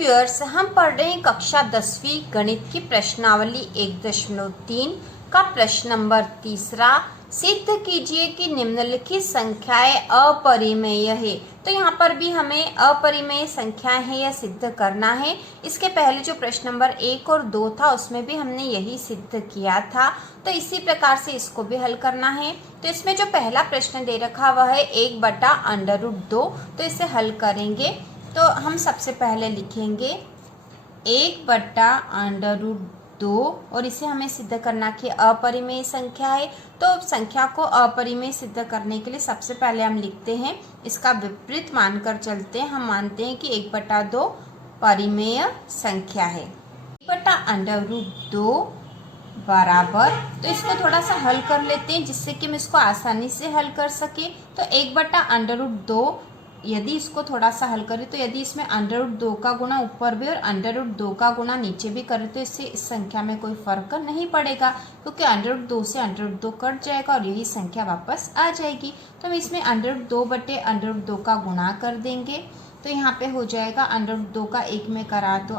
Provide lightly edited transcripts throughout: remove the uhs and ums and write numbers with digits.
Viewers, हम पढ़ रहे हैं कक्षा 10वीं गणित की प्रश्नावली 1.3 का प्रश्न नंबर 3। सिद्ध कीजिए कि निम्नलिखित संख्याएं अपरिमेय है। तो यहाँ पर भी हमें अपरिमेय संख्याएं हैं यह सिद्ध करना है। इसके पहले जो प्रश्न नंबर 1 और 2 था उसमें भी हमने यही सिद्ध किया था, तो इसी प्रकार से इसको भी हल करना है। तो इसमें जो पहला प्रश्न दे रखा वह है 1/√2। तो इसे हल करेंगे तो हम सबसे पहले लिखेंगे 1/√2 और इसे हमें सिद्ध करना कि अपरिमेय संख्या है। तो संख्या को अपरिमेय सिद्ध करने के लिए सबसे पहले हम लिखते हैं, इसका विपरीत मानकर चलते हैं। हम मानते हैं कि 1/2 परिमेय संख्या है। 1/√2 बराबर, तो इसको थोड़ा सा हल कर लेते हैं जिससे कि हम इसको आसानी से हल कर सके। तो 1/√2 यदि इसको थोड़ा सा हल करें तो यदि इसमें √2 का गुणा ऊपर भी और √2 का गुणा नीचे भी करें तो इससे इस संख्या में कोई फर्क नहीं पड़ेगा, क्योंकि √2 से √2 कट जाएगा और यही संख्या वापस आ जाएगी। तो हम इसमें √2/√2 का गुणा कर देंगे तो यहाँ पे हो जाएगा √2 का 1 में करा तो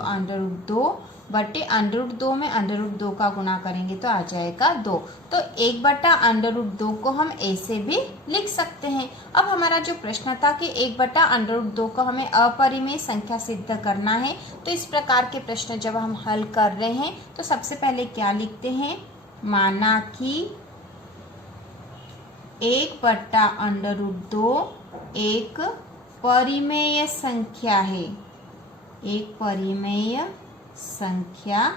√2/√2 में √2 का गुणा करेंगे तो आ जाएगा 2। तो 1/√2 को हम ऐसे भी लिख सकते हैं। अब हमारा जो प्रश्न था कि 1/√2 को हमें अपरिमेय संख्या सिद्ध करना है, तो इस प्रकार के प्रश्न जब हम हल कर रहे हैं तो सबसे पहले क्या लिखते हैं, माना कि 1/√2 एक परिमेय संख्या है, एक परिमेय संख्या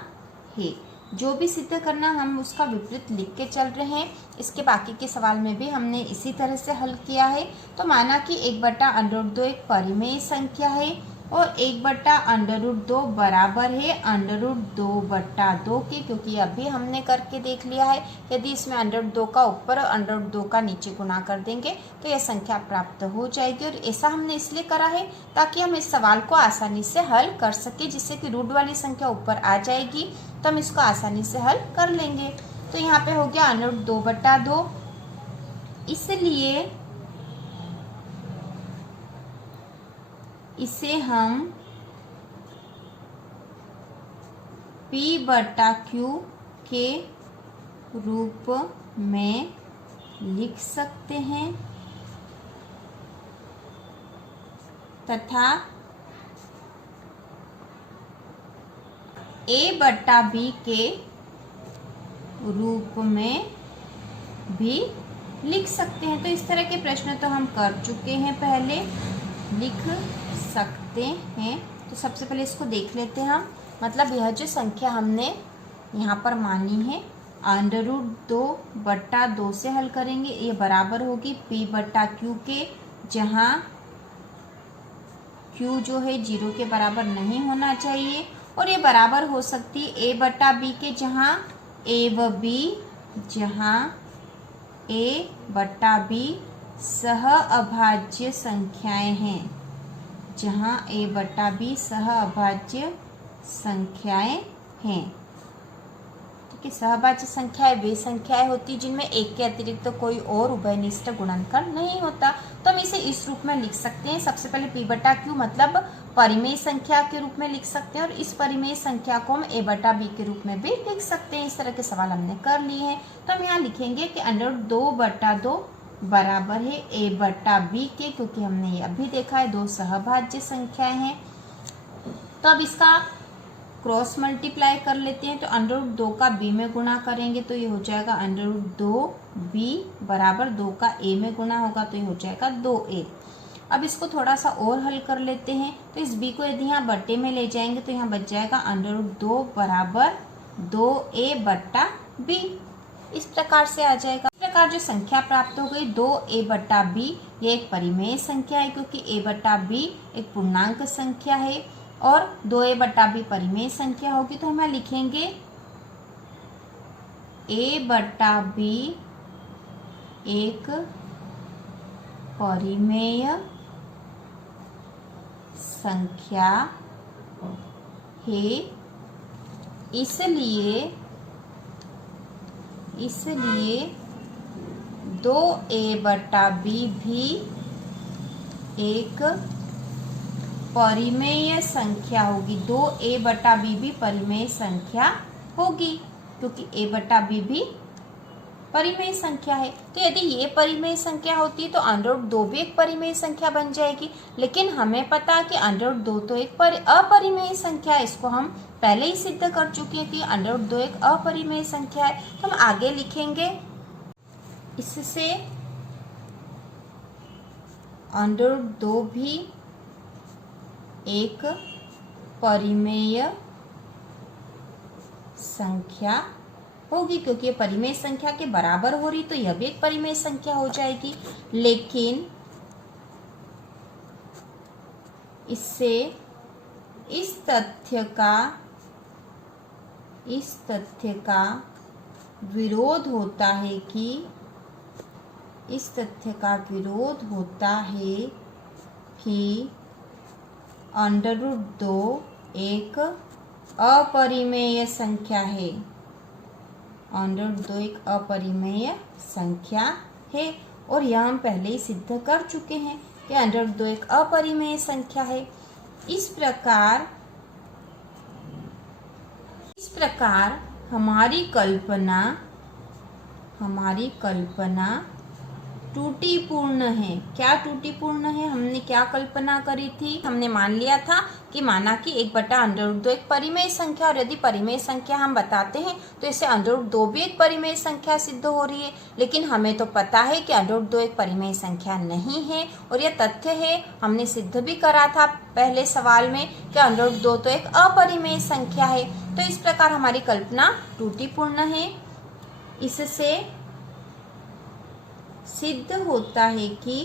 है। जो भी सिद्ध करना हम उसका विपरीत लिख के चल रहे हैं। इसके बाकी के सवाल में भी हमने इसी तरह से हल किया है। तो माना कि 1/√2 एक परिमेय संख्या है और 1/√2 बराबर है √2/2 के, क्योंकि अभी हमने करके देख लिया है। यदि इसमें √2 का ऊपर और √2 का नीचे गुणा कर देंगे तो यह संख्या प्राप्त हो जाएगी। और ऐसा हमने इसलिए करा है ताकि हम इस सवाल को आसानी से हल कर सके, जिससे कि रूट वाली संख्या ऊपर आ जाएगी तो हम इसको आसानी से हल कर लेंगे। तो यहाँ पे हो गया √2/2, इसलिए इसे हम P/Q के रूप में लिख सकते हैं तथा A/B के रूप में भी लिख सकते हैं। तो इस तरह के प्रश्न तो हम कर चुके हैं, पहले लिख सकते हैं। तो सबसे पहले इसको देख लेते हैं हम, मतलब यह जो संख्या हमने यहाँ पर मानी है √2/2 से हल करेंगे, ये बराबर होगी P/Q के, जहाँ Q जो है 0 के बराबर नहीं होना चाहिए, और ये बराबर हो सकती है A/B के, जहाँ A/B सह अभाज्य संख्याएं हैं, जहाँ A/B सह अभाज्य संख्याएं हैं। ठीक है, सहभाज्य संख्याएं वे संख्याएं होती जिनमें एक के अतिरिक्त तो कोई और उभयनिष्ठ गुणनखंड नहीं होता। तो हम इसे इस रूप में लिख सकते हैं। सबसे पहले P/Q मतलब परिमेय संख्या के रूप में लिख सकते हैं, और इस परिमेय संख्या को हम A/B के रूप में भी लिख सकते हैं। इस तरह के सवाल हमने कर लिए हैं। तो हम यहाँ लिखेंगे कि √2/2 बराबर है A/B के, क्योंकि हमने ये अभी देखा है 2 सहभाज्य संख्याएं हैं। तो अब इसका क्रॉस मल्टीप्लाई कर लेते हैं। तो √2 का B में गुणा करेंगे तो ये हो जाएगा √2B बराबर 2 का A में गुणा होगा तो ये हो जाएगा 2A। अब इसको थोड़ा सा और हल कर लेते हैं। तो इस B को यदि यहाँ बट्टे में ले जाएंगे तो यहाँ बच जाएगा √2 बराबर 2A/B। इस प्रकार से आ जाएगा। इस प्रकार जो संख्या प्राप्त हो गई 2A/B, ये एक परिमेय संख्या है क्योंकि A/B एक पूर्णांक संख्या है और 2A/B परिमेय संख्या होगी। तो हम यहाँ लिखेंगे A/B एक परिमेय संख्या है, इसलिए 2A/B भी एक परिमेय संख्या होगी। 2a/b भी परिमेय संख्या होगी, क्योंकि a/b भी परिमेय संख्या है। तो यदि ये परिमेय संख्या होती तो √2 भी एक परिमेय संख्या बन जाएगी। लेकिन हमें पता है कि √2 तो एक अपरिमेय संख्या है, इसको हम पहले ही सिद्ध कर चुके हैं कि √2 एक अपरिमेय संख्या है। तो हम आगे लिखेंगे, इससे √2 भी एक परिमेय संख्या होगी, क्योंकि ये परिमेय संख्या के बराबर हो रही तो यह भी एक परिमेय संख्या हो जाएगी। लेकिन इससे इस तथ्य का विरोध होता है कि √2 एक अपरिमेय संख्या है। √2 एक अपरिमेय संख्या है, और यह हम पहले ही सिद्ध कर चुके हैं कि √2 एक अपरिमेय संख्या है। इस प्रकार हमारी कल्पना त्रुटिपूर्ण है। क्या त्रुटिपूर्ण है? हमने क्या कल्पना करी थी? हमने मान लिया था कि माना कि 1/√2 एक परिमेय संख्या, और यदि परिमेय संख्या हम बताते हैं तो इससे √2 भी एक परिमेय संख्या सिद्ध हो रही है। लेकिन हमें तो पता है कि √2 एक परिमेय संख्या नहीं है, और यह तथ्य है, हमने सिद्ध भी करा था पहले सवाल में कि √2 तो एक अपरिमेय संख्या है। तो इस प्रकार हमारी कल्पना त्रुटिपूर्ण है। इससे सिद्ध होता है कि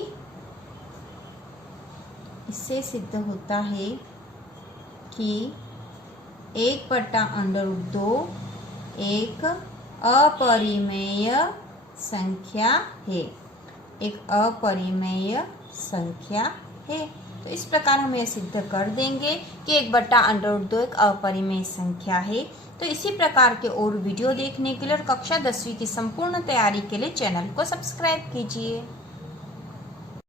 1/√2 एक अपरिमेय संख्या है, तो इस प्रकार हम यह सिद्ध कर देंगे कि 1/√2 एक अपरिमेय संख्या है। तो इसी प्रकार के और वीडियो देखने के लिए और कक्षा 10वीं की संपूर्ण तैयारी के लिए चैनल को सब्सक्राइब कीजिए।